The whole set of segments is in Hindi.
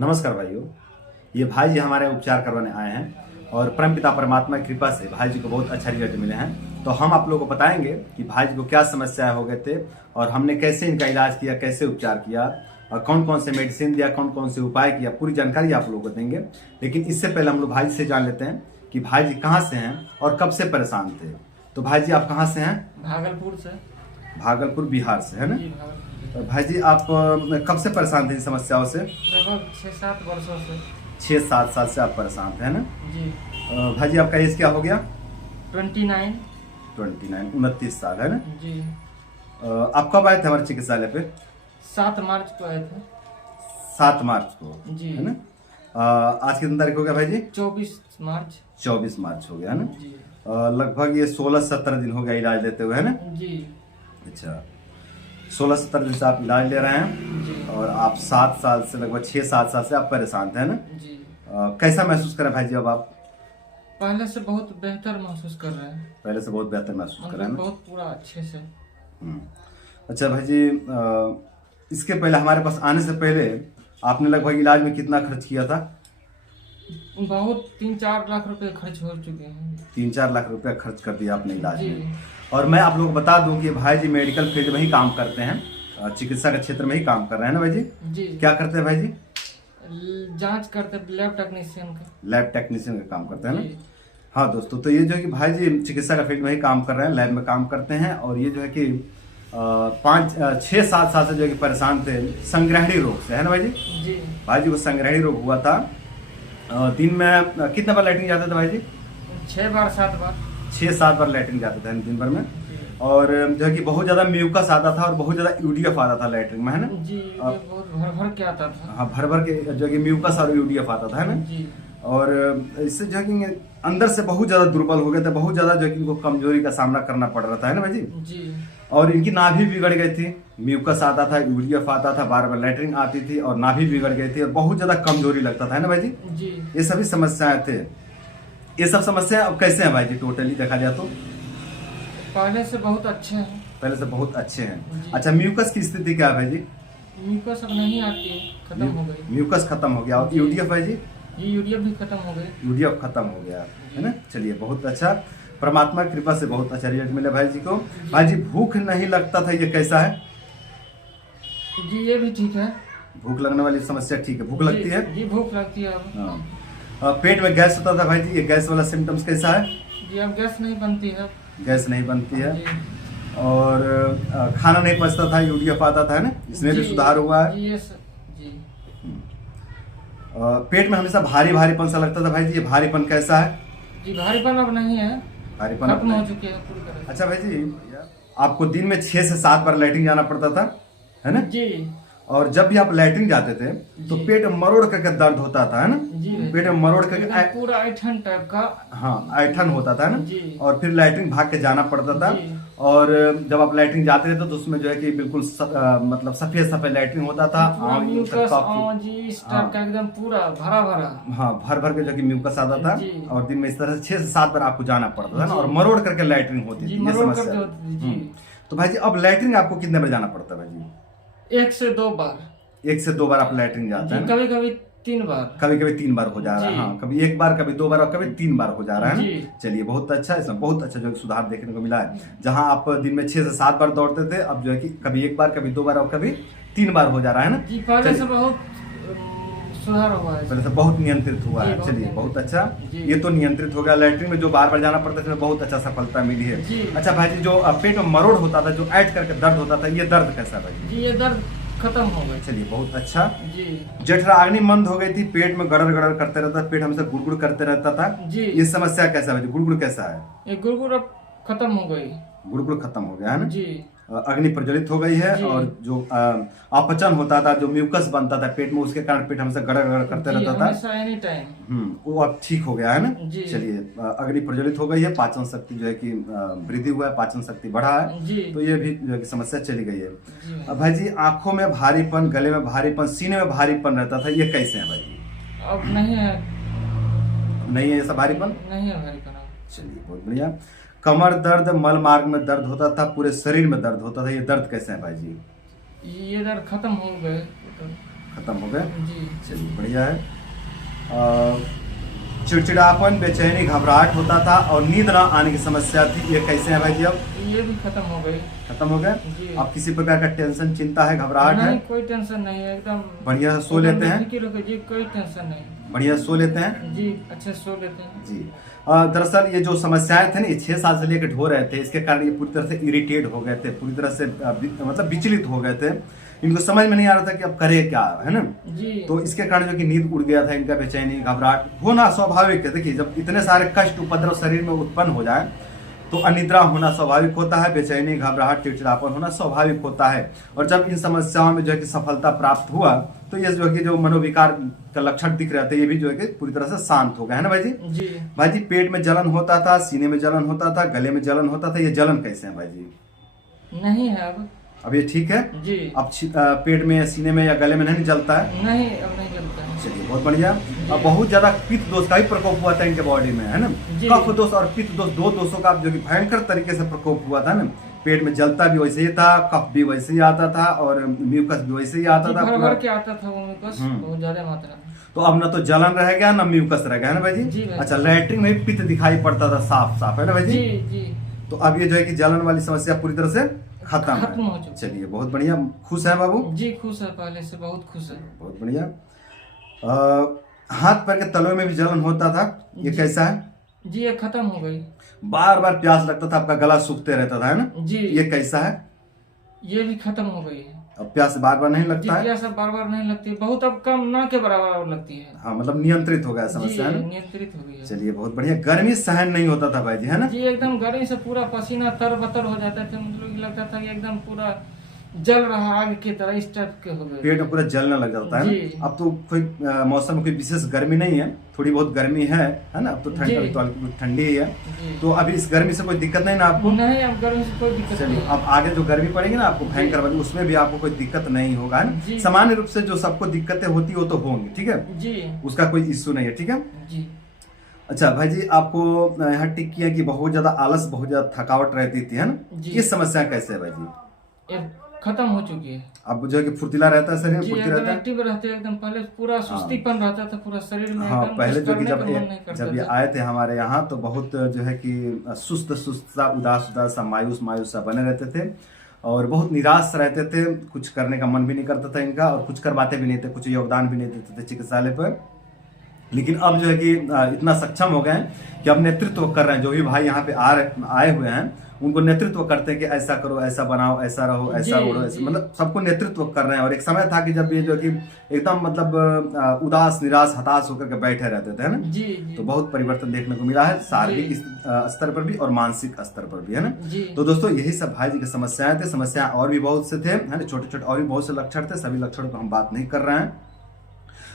नमस्कार भाइयों। ये भाई जी हमारे उपचार करवाने आए हैं और परमपिता परमात्मा की कृपा से भाई जी को बहुत अच्छा रिजल्ट मिले हैं। तो हम आप लोगों को बताएंगे कि भाई जी को क्या समस्या हो गए थे और हमने कैसे इनका इलाज किया, कैसे उपचार किया और कौन कौन से मेडिसिन दिया, कौन कौन से उपाय किया, पूरी जानकारी आप लोगों को देंगे। लेकिन इससे पहले हम लोग भाई जी से जान लेते हैं कि भाई जी कहाँ से हैं और कब से परेशान थे। तो भाई जी आप कहाँ से हैं? भागलपुर से। भागलपुर बिहार से, है ना? जी भागलपुर। तो भाई जी आप कब से परेशान थे इन समस्याओं से? लगभग 6-7 वर्षों से। 6-7 साल से आप परेशान थे, है ना? जी। भाई जी आपका एज क्या हो गया? 29। 29 साल, है ना? जी। आप कब आए थे हमारे चिकित्सालय पे? 7 मार्च को आए थे। 7 मार्च को, जी। है ना? आज कितनी तारीख हो गया भाई जी? 24 मार्च। 24 मार्च हो गया, है ना? जी। लगभग ये 16-17 दिन हो गया इलाज लेते हुए, है ना? जी। अच्छा, 16-17 दिन से आप इलाज ले रहे हैं जी। और आप 7 साल से, लगभग 6-7 साल से आप परेशान थे, है ना? जी। कैसा महसूस करें भाई जी अब आप? पहले से बहुत बेहतर महसूस कर रहे हैं। पहले से बहुत बेहतर महसूस कर रहे हैं ना? बहुत पूरा अच्छे से। अच्छा भाई जी, इसके पहले हमारे पास आने से पहले आपने लगभग इलाज में कितना खर्च किया था? बहुत 3-4 लाख रुपए खर्च हो चुके हैं। 3-4 लाख रुपया खर्च कर दिया आपने इलाज जी। में। और मैं आप लोगों को बता दूं कि भाई जी मेडिकल फील्ड में ही काम करते हैं, चिकित्सा के क्षेत्र में ही काम कर रहे हैं ना भाई जी? जी। क्या करते हैं भाई जी? जांच करते, लैब टेक्नीशियन का। लैब टेक्नीशियन का काम करते हैं ना? जी। हाँ दोस्तों, तो ये जो है कि भाई जी चिकित्सा का फील्ड में ही काम कर रहे हैं, लैब में काम करते हैं। और ये जो है कि 6-7 साल से जो है कि परेशान थे संग्रहणी रोग से, है ना भाई जी? जी। भाई जी को संग्रहणी रोग हुआ था। दिन में कितना बार लैट्रिन जाते थे भाई जी? 6 बार 7 बार। 6-7 बार लैट्रिन जाते थे दिन भर में। और जो है कि बहुत ज्यादा म्यूकस आता था और बहुत ज्यादा यूडीएफ आता था लैट्रिन में, है ना? जी। ये बहुत भर भर के आता था। हाँ, भर भर के जो कि म्यूकस और यूडीएफ आता था, है ना? जी। और इससे जो है कि अंदर से बहुत ज्यादा दुर्बल हो गए थे, बहुत ज्यादा जो है कि इनको कमजोरी का सामना करना पड़ रहा था, है ना भाई जी? जी। और इनकी नाभि बिगड़ गई थी, म्यूकस आता था, यूडीएफ आता था, बार बार लैट्रिन आती थी और नाभि बिगड़ गई थी और बहुत ज्यादा कमजोरी लगता था, है ना भाई जी? जी। ये सभी समस्याएं थे। ये सब समस्याएं अब कैसे हैं भाई जी टोटली देखा जाए तो? पहले से बहुत अच्छे हैं। पहले से बहुत अच्छे हैं। जी। अच्छा, म्यूकस की स्थिति क्या है भाई जी? म्यूकस अब नहीं आती है, खत्म हो गई। म्यूकस खत्म हो गया। और जी। यूडीएफ भाई जी? ये यूरिया भी खत्म हो गई। यूडीएफ खत्म हो गया, है ना? चलिए बहुत अच्छा, परमात्मा की कृपा से बहुत अच्छा रिजल्ट मिला भाई जी को। भाई जी भूख नहीं लगता था, ये कैसा है? जी ये भी ठीक है। भूख लगने वाली समस्या ठीक है, भूख लगती है? जी भूख लगती है अब। हाँ। पेट में गैस होता था भाई जी, ये गैस वाला सिम्टम्स कैसा है? जी अब गैस नहीं बनती है। गैस नहीं बनती है। जी। और खाना नहीं पचता था, यूडीएफ आता था, है ना? इसमें भी जी। सुधार हुआ है। जी जी। पेट में हमेशा भारी भारीपन सा लगता था भाई जी, ये भारीपन कैसा है? जी भारीपन अब नहीं है, भारीपन खत्म हो चुके हैं पूरी तरह से। अच्छा भाई जी, आपको दिन में 6 से 7 बार लैट्रिन जाना पड़ता था, है ना? जी। और जब भी आप लैट्रिन जाते थे तो जी। पेट में मरोड़ करके दर्द होता था, है ना? जी। पेट में मरोड़ एकदम करके पूरा ऐठन टाइप का। हाँ, ऐठन होता था ना? जी। और फिर लैट्रिन भाग के जाना पड़ता था। जी। और जब आप लैट्रिन जाते थे तो उसमें जो है कि बिल्कुल मतलब सफेद सफेद लैट्रिन होता था। पूरा म्यूकस जी इस टाइप का, हाँ। एकदम पूरा भरा भरा। हाँ, भर भर के जो कि म्यूकस आता था। जी। और दिन में इस तरह से 6 से 7 बार आपको जाना पड़ता था ना? जी। और मरोड़ करके लैट्रिन होती जी थी, ये मरोड़ समस्या करके है। होती थी। जी। तो भाई जी अब लैट्रिन आपको कितने बार जाना पड़ता है भाई जी? 1 से 2 बार। 1 से 2 बार आप लैट्रिन जाते हैं ना? कभी कभी 3 बार। कभी कभी 3 बार हो जा रहा है। जी। हाँ, कभी 1 बार, कभी 2 बार और कभी 3 बार हो जा रहा है जी। ना? चलिए बहुत अच्छा, इसमें बहुत अच्छा जो है सुधार देखने को मिला है। जहां आप दिन में 6 से 7 बार दौड़ते थे, अब जो है कि कभी 1 बार, कभी 2 बार और कभी 3 बार हो जा रहा है ना? जी पहले से बहुत सुधार हुआ है। पहले से बहुत नियंत्रित हुआ जी, है। बहुत चलिए नियंत्रित। बहुत अच्छा, जी। ये तो नियंत्रित हो गया। लैट्रिन में जो बार बार जाना पड़ता था इसमें बहुत अच्छा सफलता मिली है। जी। अच्छा भाई जी, जो पेट में मरोड़ होता था, जो ऐड करके दर्द होता था, ये दर्द कैसा भाई जी? जी ये दर्द खत्म हो गई। चलिए बहुत अच्छा। जी। जठराग्नि मंद हो गई थी, पेट में गड़र गड़र करते रहता, पेट हमेशा गुड़गुड़ करते रहता था, जी। ये समस्या कैसा है? गुड़गुड़ कैसा है? ये गुड़गुड़ अब खत्म हो गई। गुड़गुड़ खत्म हो गया है ना? जी। अग्नि प्रज्वलित हो गई है। जी। और जो अपचन होता था, जो म्यूकस बनता था पेट में, उसके कारण पेट हमेशा गड़र गड़र करते जी, रहता था। हमेशा एनी टाइम। वो अब ठीक हो गया है ना? जी। चलिए अग्नि प्रज्वलित हो गई है, पाचन शक्ति जो है कि वृद्धि हुआ है, पाचन शक्ति बढ़ा है। जी। तो ये भी जो है कि समस्या चली गई है। जी। अब भाई जी आंखों में भारीपन, गले में भारीपन, सीने में भारीपन रहता था, ये कैसे है भाई जी? अब नहीं है। नहीं है ऐसा भारीपन? नहीं है भारीपन अब। चलिए बहुत बढ़िया। कमर दर्द, मल मार्ग में दर्द होता था, पूरे शरीर में दर्द होता था, ये दर्द कैसे है भाई जी? ये दर्द खत्म हो गए। खत्म हो गए। जी चलिए बढ़िया है। चिड़चिड़ापन, बेचैनी, घबराहट होता था और नींद ना आने की समस्या थी, ये कैसे है भाई जी? अब ये भी खत्म हो गई। खत्म हो गए। जी। अब किसी प्रकार का टेंशन, चिंता है, घबराहट है? नहीं, कोई टेंशन नहीं है, एकदम बढ़िया से सो लेते हैं? जी, कोई टेंशन नहीं। बढ़िया सो लेते हैं जी, अच्छे से सो लेते हैं। जी। दरअसल ये जो समस्याएं थे ना, ये 6 साल से लेकर ढो रहे थे, इसके कारण ये पूरी तरह से इरिटेट हो गए थे, पूरी तरह से मतलब विचलित हो गए थे। इनको समझ में नहीं आ रहा था कि अब करे क्या, है ना? जी। तो इसके कारण जो कि नींद उड़ गया था इनका, बेचैनी, घबराहट होना स्वाभाविक है। देखिए, जब इतने सारे कष्ट, उपद्रव शरीर में उत्पन्न हो जाए तो अनिद्रा होना स्वाभाविक होता है, बेचैनी, घबराहट, चिड़चिड़ापन होना स्वाभाविक होता है। और जब इन समस्याओं में जो है कि सफलता प्राप्त हुआ तो ये जो है कि जो मनोविकार का लक्षण दिख रहे थे, ये भी जो है कि पूरी तरह से शांत हो गए, है ना भाई जी? जी। भाई जी, पेट में जलन होता था, सीने में जलन होता था, गले में जलन होता था, ये जलन कैसे है भाई जी? नहीं है अब ये ठीक है? जी। अब पेट में, सीने में या गले में नहीं जलता है? नहीं, अब नहीं जलता है। चलिए बहुत बढ़िया। अब बहुत ज्यादा पित्त दोष का भी प्रकोप हुआ था इनके बॉडी में, है ना? जी। कफ दोष और पित्त दोष, दो दोषों का जो कि भयंकर तरीके से प्रकोप हुआ था ना। पेट में जलता भी वैसे ही था, कफ भी वैसे ही आता था और म्यूकस भी वैसे ही आता था, भर भर के आता था वो म्यूकस, बहुत ज्यादा मात्रा में। तो अब ना तो जलन रह गया ना म्यूकस रह गया, है ना भाई जी जी? भाई। अच्छा, लैट्रिन में भी पित्त दिखाई पड़ता था साफ साफ, है ना भाई जी? जी जी। तो अब ये जो है कि जलन वाली समस्या पूरी तरह से खत्म खत्म हो है। चुकी। चलिए बहुत बढ़िया। खुश है बाबू? जी खुश है, पहले से बहुत खुश है। बहुत बढ़िया। हाथ पैर के तलवे में भी जलन होता था, ये जी। कैसा है? जी, ये खत्म हो गई। बार बार प्यास लगता था, आपका गला सूखते रहता था, है ना? जी। ये कैसा है? ये भी खत्म हो गई है। अब प्यास बार बार नहीं जी, लगता है? प्यास अब बार बार नहीं लगती, बहुत अब कम, ना के बराबर लगती है। हाँ, मतलब नियंत्रित हो गया जी, समस्या, है ना? नियंत्रित हो गई है। चलिए बहुत बढ़िया। गर्मी सहन नहीं होता था भाई जी, है ना? जी, एकदम गर्मी से पूरा पसीना तर बतर हो जाता था, मतलब कि लगता था कि एकदम पूरा जल रहा आग की तरह, इस टाइप के हो गए। पेट में पूरा जलने लग जाता है जी। ना? अब तो कोई मौसम में कोई विशेष गर्मी नहीं है, थोड़ी बहुत गर्मी है ना? अब तो जी। ठंडी ही है। जी। तो अभी इस गर्मी से कोई दिक्कत नहीं ना आपको? नहीं, अब गर्मी से कोई दिक्कत चलिए, नहीं। अब आगे जो गर्मी पड़ेगी ना आपको भयंकर वाली, उसमें भी आपको कोई दिक्कत नहीं होगा, है ना? जी। सामान्य रूप से जो सबको दिक्कतें होती वो तो होंगी, ठीक है? जी उसका कोई इश्यू नहीं है, ठीक है? जी। अच्छा भाई जी, आपको यहाँ टिक किया कि बहुत ज्यादा आलस, बहुत ज्यादा थकावट रहती थी, है ना? जी। ये समस्या कैसे है भाई जी? ये खत्म हो चुकी है। अब जो है कि फुर्तीला रहता है शरीर, जी, फुर्ती एकदम रहता है? एक्टिव रहते हैं एकदम। पहले पूरा सुस्तीपन रहता था पूरा शरीर में, हाँ, एकदम पहले कुछ जो कि करने का मन नहीं करता जब ये था। आए थे हमारे यहाँ तो बहुत जो है कि सुस्त सुस्त सा, उदास उदास सा, मायूस मायूस सा बने रहते थे और बहुत निराश रहते थे। कुछ करने का मन भी नहीं करता था इनका और कुछ करवाते भी नहीं थे, कुछ योगदान भी नहीं देते थे चिकित्सालय पर। लेकिन अब जो है कि इतना सक्षम हो गए हैं कि अब नेतृत्व कर रहे हैं। जो भी भाई यहाँ पे आए हुए हैं उनको नेतृत्व करते हैं कि ऐसा करो, ऐसा बनाओ, ऐसा रहो, ऐसा जी, उड़ो, ऐसा, जी। मतलब सबको नेतृत्व कर रहे हैं। और एक समय था कि जब ये जो कि एकदम मतलब उदास, निराश, हताश होकर के बैठे रहते थे, है ना? जी जी। तो बहुत परिवर्तन देखने को मिला है, शारीरिक जी। स्तर पर भी और मानसिक स्तर पर भी, है ना? जी। तो दोस्तों, यही सब भाई जी की समस्याएं थे। समस्याएं और भी बहुत से थे, है ना? छोटे छोटे और भी बहुत से लक्षण थे, सभी लक्षणों पर हम बात नहीं कर रहे हैं।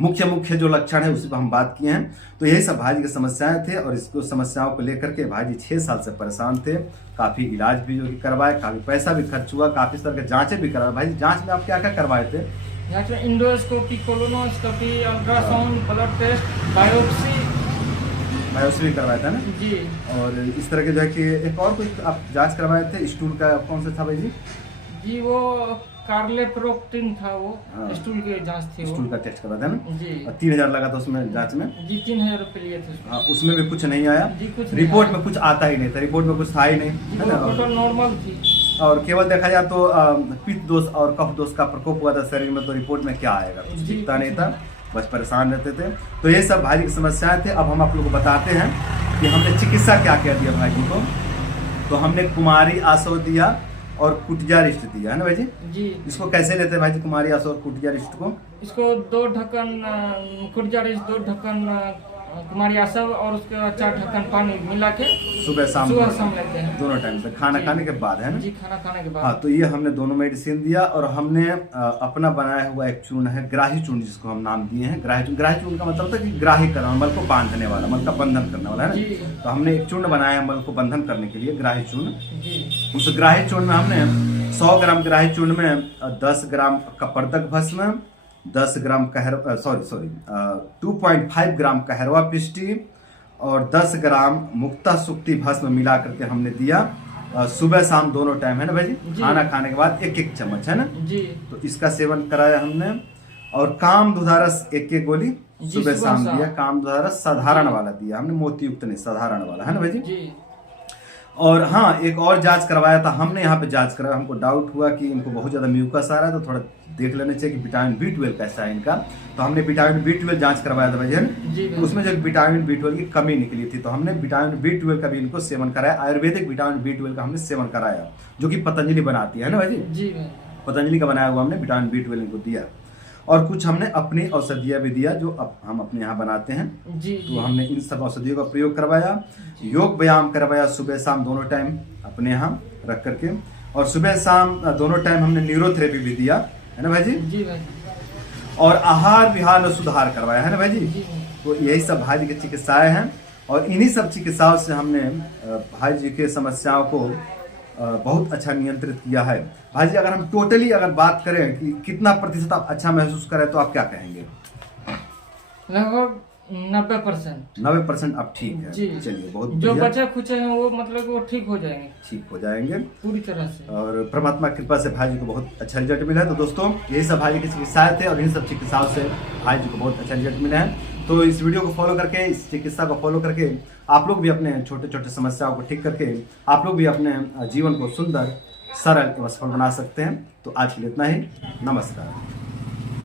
मुख्य जो लक्षण है उसी पर हम बात किए हैं। तो यही सब भाई जी की समस्याएं थे और इसको समस्याओं को लेकर के भाई जी 6 साल से परेशान थे। काफी इलाज भी जो कि करवाए, काफी पैसा भी खर्च हुआ, काफी तरह के जांचें भी करवाए। भाई जी, जांच में आप क्या क्या करवाए थे? यहाँ पे endoscopy, colonoscopy, ultrasound, blood test, biopsy. Biopsy भी करवाया था ना? जी। और इस तरह के जो है कि एक और कुछ आप जांच करवाए थे, स्टूल का कौन सा था भाई जी? जी, वो कार्लेप्रोक्टिन था, वो हाँ। स्टूल की जांच थी वो। स्टूल का टेस्ट करवाया था ना? जी। और 3000 लगा था उसमें जांच में? जी, 3000 रुपये लिए थे उसमें। हाँ, उसमें भी कुछ नहीं आया। जी, कुछ नहीं रिपोर्ट आया। में कुछ आता ही नहीं था, रिपोर्ट में कुछ था ही नहीं, है ना? टोटल नॉर्मल थी। और केवल देखा जाए तो पित्त दोष और कफ दोष का प्रकोप हुआ था शरीर में, तो रिपोर्ट में क्या आएगा, कुछ जी, दिखता नहीं कुछ था, बस परेशान रहते थे। तो ये सब भाई जी की समस्याएं थे। अब हम आप लोगों को बताते हैं कि हमने चिकित्सा क्या क्या दिया भाई जी को। तो हमने कुमारी आसव दिया और कुटिया रिष्ट दिया, है ना भाई जी? जी। इसको कैसे लेते हैं भाई जी, कुमारी आसव और कुटिया रिष्ट को? इसको 2 ढक्कन कुटिया रिष्ट, 2 ढक्कन कुमारी आसव और उसके बाद 4 ढक्कन पानी मिला के सुबह शाम लेते हैं दोनों टाइम पे, खाना जी। खाने के बाद, है ना? जी, खाना खाने के बाद। हाँ, तो ये हमने दोनों मेडिसिन दिया और हमने अपना बनाया हुआ एक चूर्ण है, ग्राही चूर्ण, जिसको हम नाम दिए हैं ग्राही चूर्ण। ग्राही चूर्ण का मतलब था कि ग्राही करना, मल को बांधने वाला, मल का बंधन करने वाला, है जी। ना? तो हमने एक चूर्ण बनाया है मल को बंधन करने के लिए, ग्राही चूर्ण। जी। उस ग्राही चूर्ण में हमने 100 ग्राम ग्राही चूर्ण में 10 ग्राम कपर्दक भस्म, 10 ग्राम 2.5 ग्राम कहरवा पिष्टी और 10 ग्राम मुक्ता सुक्ति भस्म मिला करके हमने दिया सुबह शाम दोनों टाइम, है ना भाई जी? जी। खाना खाने के बाद 1-1 चम्मच, है ना? जी। तो इसका सेवन कराया हमने और काम दुधारस एक गोली जी, सुबह सुबह शाम शाम। दिया। काम दुधारस साधारण वाला दिया हमने, मोती युक्त नहीं, साधारण वाला, है ना भाई जी। जी और हाँ, एक और जांच करवाया था हमने, यहाँ पे जांच कराया, हमको डाउट हुआ कि इनको बहुत ज्यादा म्यूकस आ रहा है, तो थोड़ा देख लेना चाहिए कि विटामिन B12 कैसा है इनका। तो हमने विटामिन B12 जांच करवाया था भाई जी तो उसमें जो विटामिन B12 की कमी निकली थी, तो हमने विटामिन B12 का भी इनको सेवन कराया। आयुर्वेदिक विटामिन B12 का हमने सेवन कराया, जो कि पतंजलि बनाती है ना भाई जी। जी भाई पतंजलि का बनाया हुआ हमने विटामिन B12 इनको दिया। और कुछ हमने अपनी औषधियाँ भी दिया जो अब हम अपने यहाँ बनाते हैं। जी तो हमने इन सब औषधियों का प्रयोग करवाया, योग व्यायाम करवाया सुबह शाम दोनों टाइम अपने यहाँ रख करके, और सुबह शाम दोनों टाइम हमने न्यूरोथेरेपी भी दिया, है ना भाई जी। जी भाई और आहार विहार और सुधार करवाया, है ना भाई जी। जी भाई। तो यही सब भाई जी की चिकित्साएं हैं, और इन्हीं सब चिकित्साओं से हमने भाई जी के समस्याओं को बहुत अच्छा नियंत्रित किया है। भाई जी अगर हम टोटली अगर बात करें कि कितना प्रतिशत आप अच्छा महसूस करें, तो आप क्या कहेंगे? लगभग 90%। 90% आप ठीक है। जी चलिए बहुत जो बढ़िया, बचे खुचे हैं वो मतलब वो ठीक हो जाएंगे ठीक हो जाएंगे। पूरी तरह से। और परमात्मा की कृपा से भाई जी को बहुत अच्छा रिजल्ट मिला है। तो दोस्तों यही सब भाई जी की चिकित्साएं थे, और इन सब चिकित्साओं से भाई जी को बहुत अच्छा रिजल्ट मिला है। तो इस वीडियो को फॉलो करके, इस चिकित्सा को फॉलो करके आप लोग भी अपने छोटे छोटे समस्याओं को ठीक करके आप लोग भी अपने जीवन को सुंदर, सरल एवं सफल बना सकते हैं। तो आज के लिए इतना ही, नमस्कार।